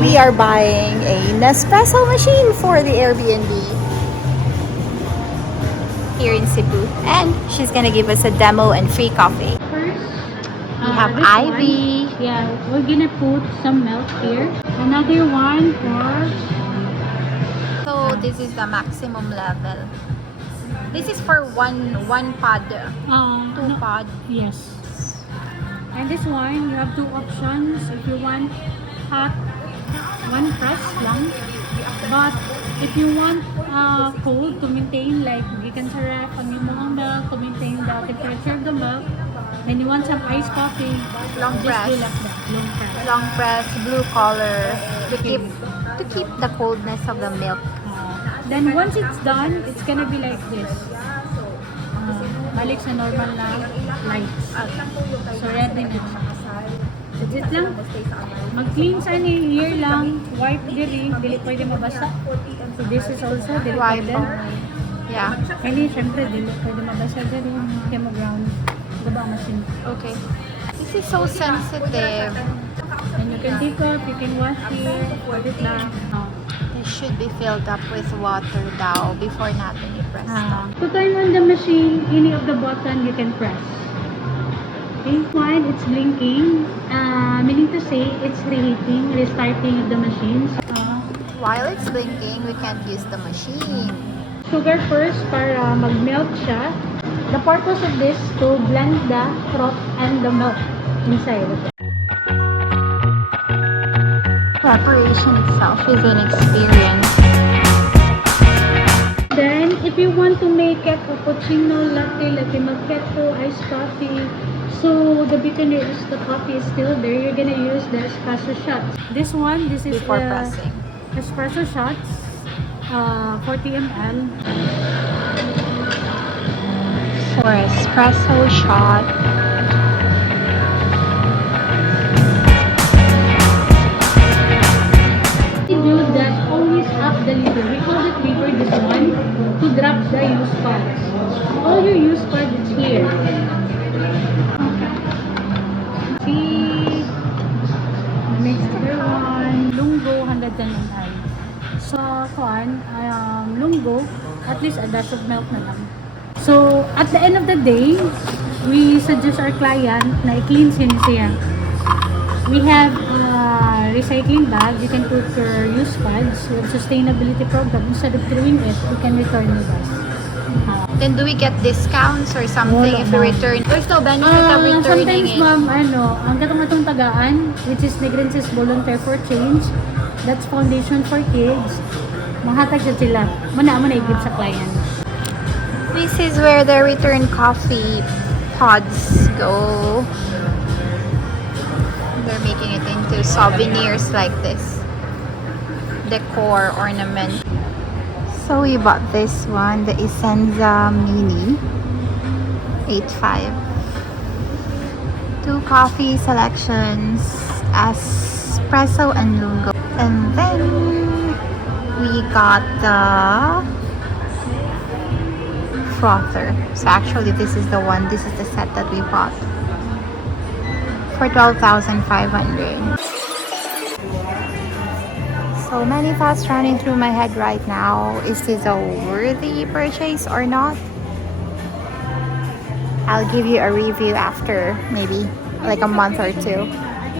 We are buying a Nespresso machine for the Airbnb here in Cebu. And she's gonna give us a demo and free coffee. First, We have this Ivy. one, yeah, we're gonna put some milk here. Another one for... So this is the maximum level. This is for one pod, two no, pod. yes. And this one, you have two options. If you want hot, one press lang. But if you want cold to maintain, like you can sarap ang imong milk to maintain the temperature of the milk, and you want some iced coffee, Long just press. do like that. Long press. Long press, blue color to keep the coldness of the milk. Then once it's done, it's gonna be like this. Balik sa normal na lights. So ready na. That's it lang. Mag-clean sa ni here lang. Wipe diri. Dili pwede mabasa. So this is also dili Wipe. pwede. Yeah. Kani syempre dili pwede mabasa diri. Kaya mag-ground. Diba machine? Okay. This is so sensitive. And you can take off. You can wash here. Pwede lang. It should be filled up with water daw before natin i-press to. To turn on the machine, any of the button you can press. Okay, one, it's blinking, meaning to say it's reheating, restarting of the machine. While it's blinking, we can't use the machine. Sugar first para mag-melt siya. The purpose of this to blend the froth and the milk inside of it. Preparation itself is an experience. Then, if you want to make a cappuccino, latte macchiato, iced coffee, so the bitterness is the coffee is still there, you're gonna use the espresso shots. This one, this is Before pressing. espresso shots, 40 ml. For espresso shot. We do that always up the lever. We call it lever this one to drop the use pads. All your use pad is here. See, next other one, Lungo 110 ml. So, Lungo, at least a dash of milk na lang. So, at the end of the day, we suggest our client na i-clean siya. We have recycling bag. You can put your used pads with sustainability program. Instead of throwing it, you can return with us. Then do we get discounts or something if we return? There's no benefit of returning sometimes, it. ma'am, ang katong tagaan, which is Negrenses Volunteer for Change, that's foundation for kids. Manghatag siya sila. Muna i-give sa client. This is where the return coffee pods go. They're making it into souvenirs like this. Decor, ornament. So we bought this one, the Essenza Mini 8.5. 2 coffee selections, espresso and lungo. And then we got the frother. So actually this is the one, this is the set that we bought for 12,500. So many thoughts running through my head right now. Is this a worthy purchase or not? I'll give you a review after maybe like a month or two.